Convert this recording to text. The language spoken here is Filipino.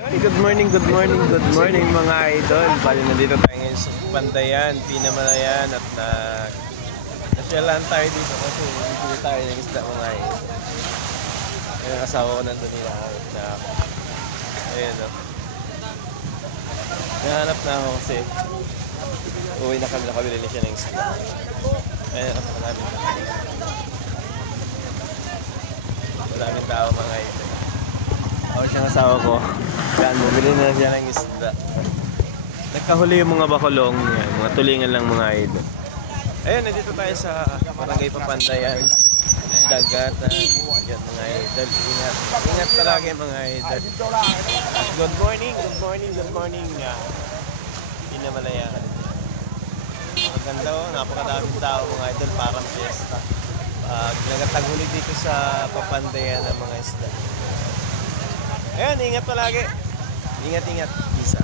Good morning, good morning, good morning mga idol. Bali na dito tayo ngayon sa Pandayan, Pinamalayan at nasyalan tayo dito kasi hindi tayo ng isda mga idol. Yung asawa ko nandun nila na ayun o. Nahanap na ako kasi uwi na kami, nakabili na siya ng isda. Ayun o, maraming tao mga idol. Ako siyang asawa ko. Yan, bumili na siya ng isda. Nagkahuli yung mga bakulong yan, mga tulingan lang mga idol. Ayun, nandito tayo sa Barangay Papandayan. Dagatan. Yan mga idol. Ingat. Ingat palagi mga idol. At good morning, good morning, good morning. Pinamalayan. Maganda o, napakadaming tao mga idol. Parang fiesta. Nagataghuli dito sa Papandayan ng mga isda. Ayan, ingat palagi. Ingat-ingat. Isa.